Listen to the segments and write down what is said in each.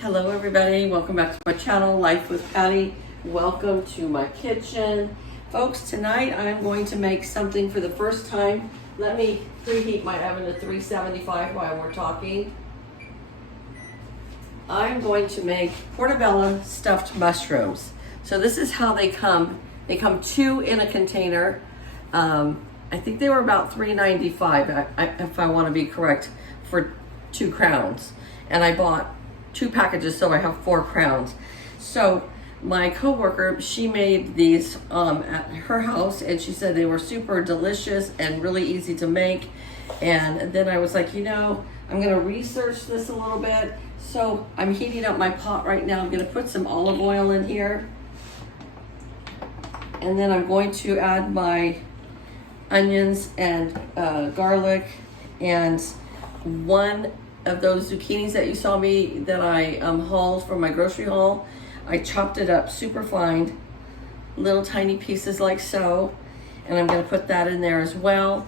Hello everybody, welcome back to my channel, Life with Patty. Welcome to my kitchen. Folks, tonight I'm going to make something for the first time. Let me preheat my oven to 375 while we're talking. I'm going to make portobello stuffed mushrooms. So this is how they come. They come 2 in a container. I think they were about $3.95, if I want to be correct, for 2 crowns. And I bought 2 packages, so I have 4 crowns. So my coworker, she made these at her house, and she said they were super delicious and really easy to make. And then I was like, you know, I'm gonna research this a little bit. So I'm heating up my pot right now. I'm gonna put some olive oil in here. And then I'm going to add my onions and garlic and 1 of those zucchinis that you saw me that I hauled from my grocery haul. I chopped it up super fine, little tiny pieces like so, and I'm going to put that in there as well.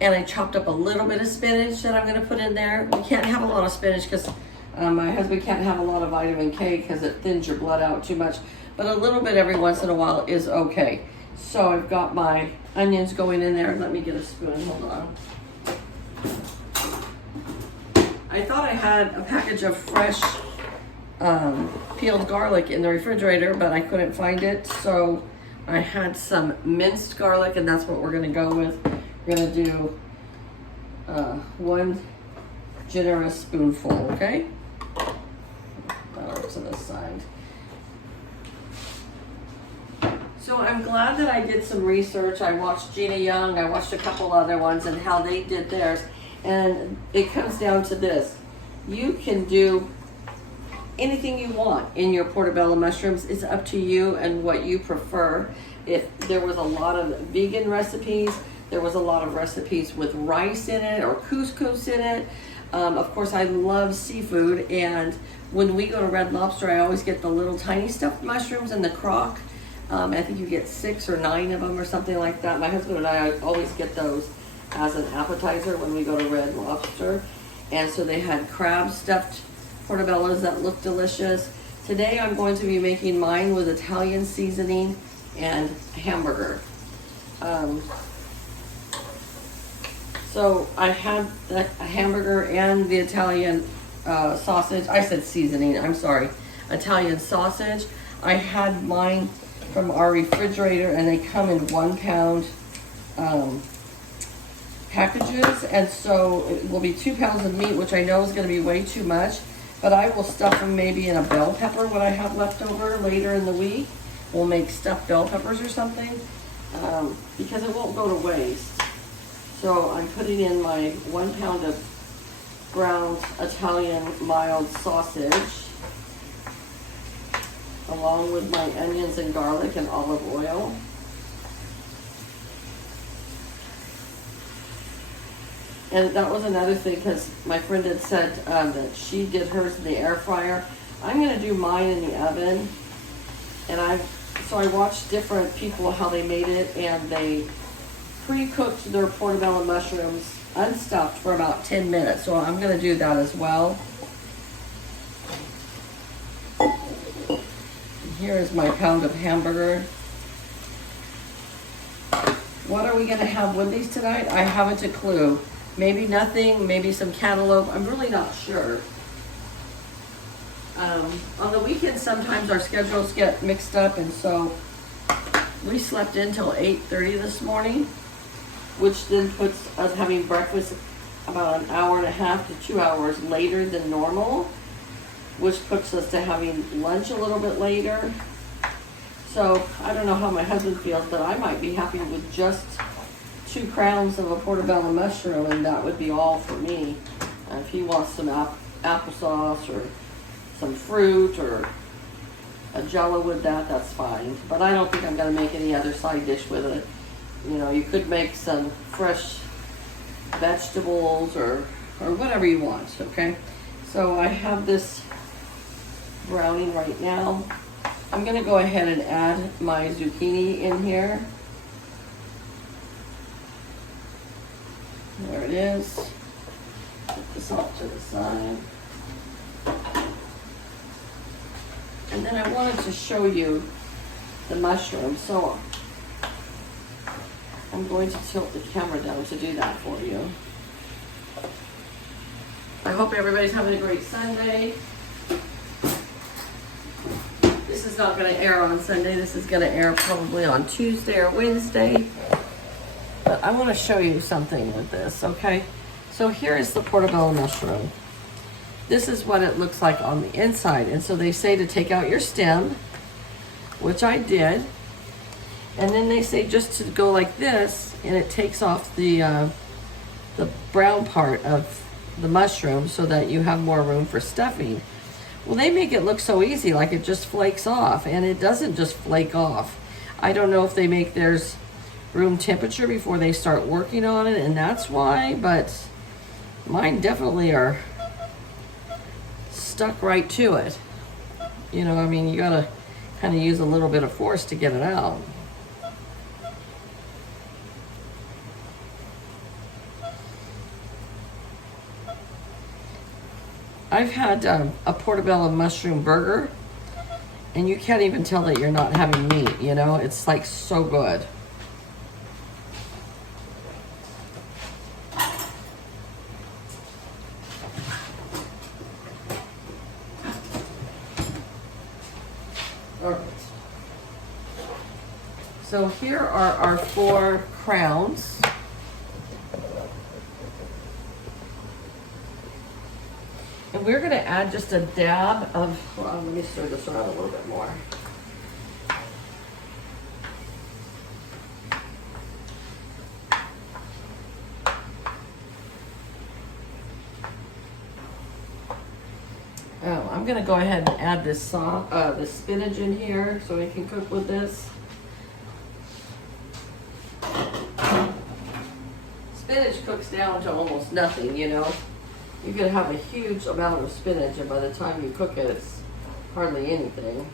And I chopped up a little bit of spinach that I'm going to put in there. We can't have a lot of spinach because my husband can't have a lot of vitamin K because it thins your blood out too much, but a little bit every once in a while is okay. So I've got my onions going in there. Let me get a spoon, hold on. I thought I had a package of fresh peeled garlic in the refrigerator, but I couldn't find it. So I had some minced garlic, and that's what we're gonna go with. We're gonna do 1 generous spoonful, okay? That over to the side. So I'm glad that I did some research. I watched Gina Young, I watched a couple other ones and how they did theirs. And it comes down to this. You can do anything you want in your portobello mushrooms. It's up to you and what you prefer. If there was a lot of vegan recipes, there was a lot of recipes with rice in it or couscous in it. Of course, I love seafood, and when we go to Red Lobster, I always get the little tiny stuffed mushrooms in the crock. I think you get 6 or 9 of them or something like that. My husband and I always get those as an appetizer when we go to Red Lobster. And so they had crab stuffed portobellos that look delicious. Today I'm going to be making mine with Italian seasoning and hamburger. So I had the hamburger and the Italian sausage. I said seasoning, I'm sorry. Italian sausage. I had mine from our refrigerator, and they come in 1 pound packages, and so it will be 2 pounds of meat, which I know is going to be way too much, but I will stuff them maybe in a bell pepper when I have left over later in the week. We'll make stuffed bell peppers or something, because it won't go to waste. So I'm putting in my 1 pound of ground Italian mild sausage, along with my onions and garlic and olive oil. And that was another thing, because my friend had said that she did hers in the air fryer. I'm going to do mine in the oven. And so I watched different people how they made it, and they pre-cooked their portobello mushrooms unstuffed for about 10 minutes. So I'm going to do that as well. Here is my pound of hamburger. What are we going to have with these tonight? I haven't a clue. Maybe nothing, maybe some cantaloupe. I'm really not sure. On the weekends, sometimes our schedules get mixed up, and so we slept in till 8:30 this morning, which then puts us having breakfast about 1.5 hours to 2 hours later than normal, which puts us to having lunch a little bit later. So I don't know how my husband feels, but I might be happy with just 2 crowns of a portobello mushroom, and that would be all for me. If he wants some applesauce or some fruit or a jello with that, that's fine. But I don't think I'm going to make any other side dish with it. You know, you could make some fresh vegetables or whatever you want, okay? So I have this browning right now. I'm going to go ahead and add my zucchini in here. There it is. Put this off to the side. And then I wanted to show you the mushrooms. So I'm going to tilt the camera down to do that for you. I hope everybody's having a great Sunday. This is not going to air on Sunday. This is going to air probably on Tuesday or Wednesday. But I want to show you something with this, okay? So here is the portobello mushroom. This is what it looks like on the inside. And so they say to take out your stem, which I did. And then they say just to go like this, and it takes off the brown part of the mushroom so that you have more room for stuffing. Well, they make it look so easy, like it just flakes off, and it doesn't just flake off. I don't know if they make theirs room temperature before they start working on it, and that's why, but mine definitely are stuck right to it. You know, I mean, you gotta kind of use a little bit of force to get it out. I've had a portobello mushroom burger, and you can't even tell that you're not having meat, you know? It's like so good. All right. So here are our 4 crowns. And we're going to add just a dab of, well, let me stir this around a little bit more. Oh, I'm going to go ahead and add this spinach in here so we can cook with this. Spinach cooks down to almost nothing, you know. You're going to have a huge amount of spinach, and by the time you cook it, it's hardly anything.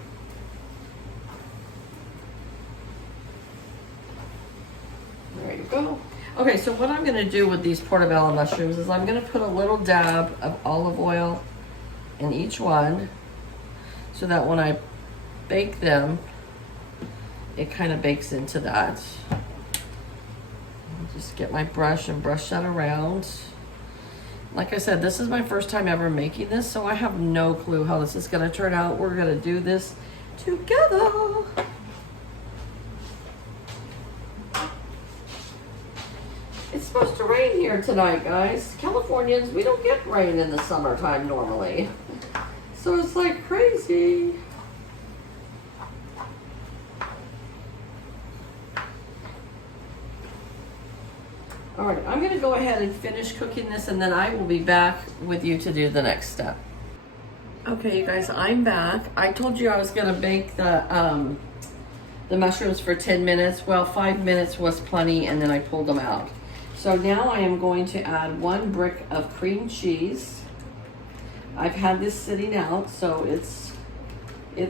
There you go. Okay, so what I'm going to do with these portobello mushrooms is I'm going to put a little dab of olive oil in each one so that when I bake them, it kind of bakes into that. I'll just get my brush and brush that around. Like I said, this is my first time ever making this, so I have no clue how this is going to turn out. We're going to do this together. It's supposed to rain here tonight, guys. Californians, we don't get rain in the summertime normally. So it's like crazy. All right, I'm gonna go ahead and finish cooking this, and then I will be back with you to do the next step. Okay, you guys, I'm back. I told you I was gonna bake the mushrooms for 10 minutes. Well, 5 minutes was plenty, and then I pulled them out. So now I am going to add 1 brick of cream cheese. I've had this sitting out, so it's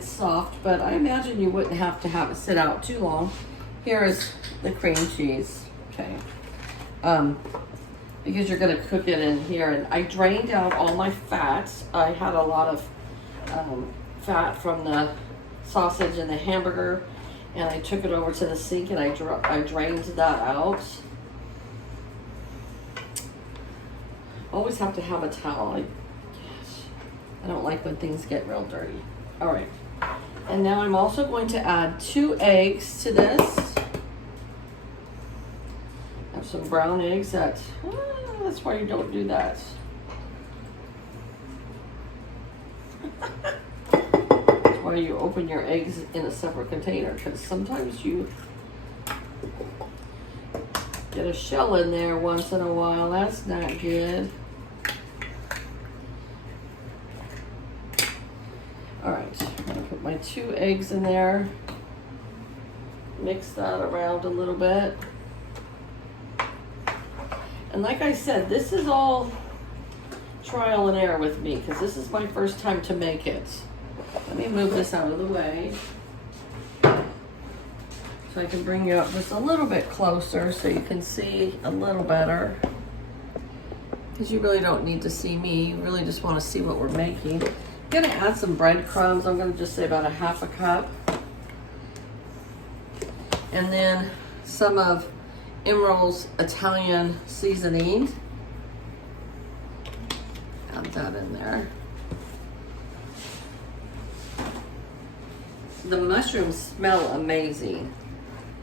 soft, but I imagine you wouldn't have to have it sit out too long. Here is the cream cheese, okay. Because you're gonna cook it in here, and I drained out all my fats. I had a lot of fat from the sausage and the hamburger, and I took it over to the sink and I drained that out. Always have to have a towel. I don't like when things get real dirty. All right, and now I'm also going to add 2 eggs to this. Have some brown eggs. That's why you don't do that. That's why you open your eggs in a separate container, because sometimes you get a shell in there once in a while. That's not good. All right, I'm gonna put my 2 eggs in there. Mix that around a little bit. And like I said, this is all trial and error with me, because this is my first time to make it. Let me move this out of the way so I can bring you up just a little bit closer so you can see a little better. Because you really don't need to see me, you really just want to see what we're making. gonna add some breadcrumbs. I'm gonna just say about a half a cup. And then some of Emerald's Italian seasoning. Add that in there. The mushrooms smell amazing.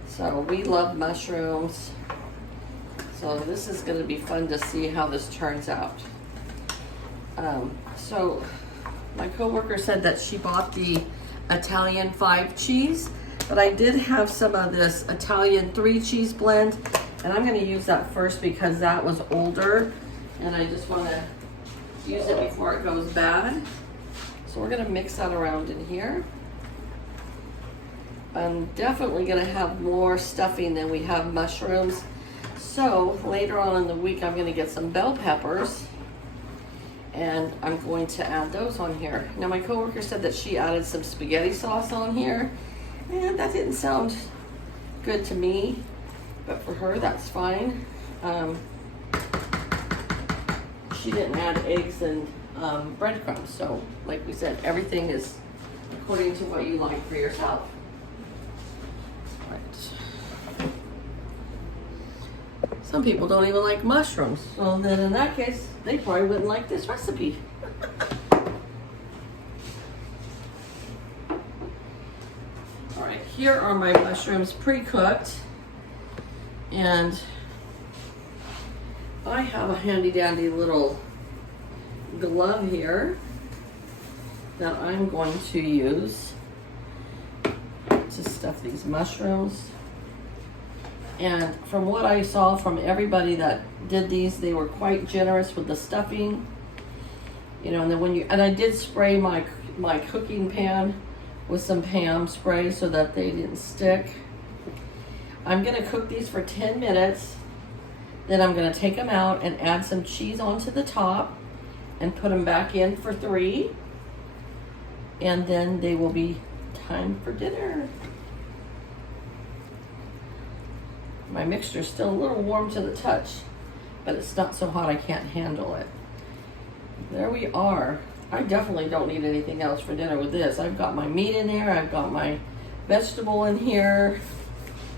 So we love mushrooms. So this is gonna be fun to see how this turns out. So my coworker said that she bought the Italian 5 cheese, but I did have some of this Italian 3 cheese blend, and I'm gonna use that first because that was older, and I just wanna use it before it goes bad. So we're gonna mix that around in here. I'm definitely gonna have more stuffing than we have mushrooms. So later on in the week, I'm gonna get some bell peppers and I'm going to add those on here. Now my coworker said that she added some spaghetti sauce on here, and that didn't sound good to me, but for her, that's fine. She didn't add eggs and breadcrumbs, so like we said, everything is according to what you like for yourself. Right. Some people don't even like mushrooms, so then in that case, they probably wouldn't like this recipe. All right, here are my mushrooms pre-cooked, and I have a handy dandy little glove here that I'm going to use to stuff these mushrooms. And from what I saw from everybody that did these, they were quite generous with the stuffing. You know, and then and I did spray my cooking pan with some Pam spray so that they didn't stick. I'm gonna cook these for 10 minutes. Then I'm gonna take them out and add some cheese onto the top and put them back in for 3. And then they will be time for dinner. My mixture is still a little warm to the touch, but it's not so hot I can't handle it. There we are. I definitely don't need anything else for dinner with this. I've got my meat in there, I've got my vegetable in here.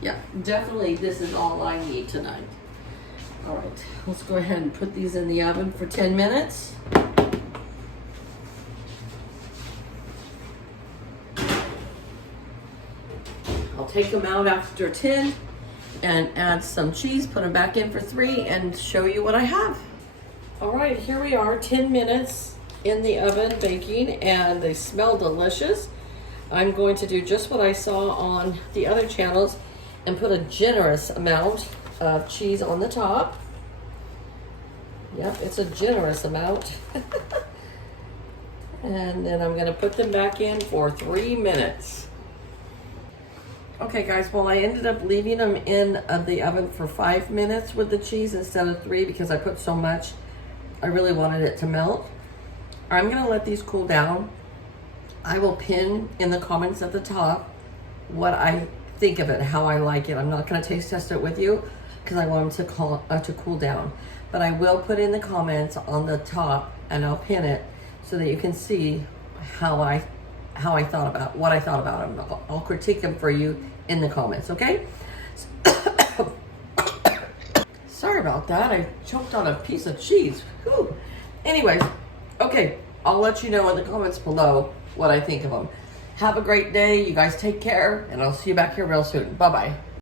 Yeah, definitely this is all I need tonight. All right, let's go ahead and put these in the oven for 10 minutes. I'll take them out after 10 and add some cheese, put them back in for 3, and show you what I have. All right, here we are, 10 minutes in the oven baking, and they smell delicious. I'm going to do just what I saw on the other channels and put a generous amount of cheese on the top. Yep, it's a generous amount. And then I'm gonna put them back in for 3 minutes. Okay guys, well I ended up leaving them in the oven for 5 minutes with the cheese instead of 3 because I put so much. I really wanted it to melt. I'm gonna let these cool down. I will pin in the comments at the top what I think of it, how I like it. I'm not gonna taste test it with you because I want them to cool down. But I will put in the comments on the top and I'll pin it so that you can see how I thought about what I thought about them. I'll critique them for you in the comments, okay? Sorry about that. I choked on a piece of cheese. Whew. Anyways, okay, I'll let you know in the comments below what I think of them. Have a great day. You guys take care, and I'll see you back here real soon. Bye-bye.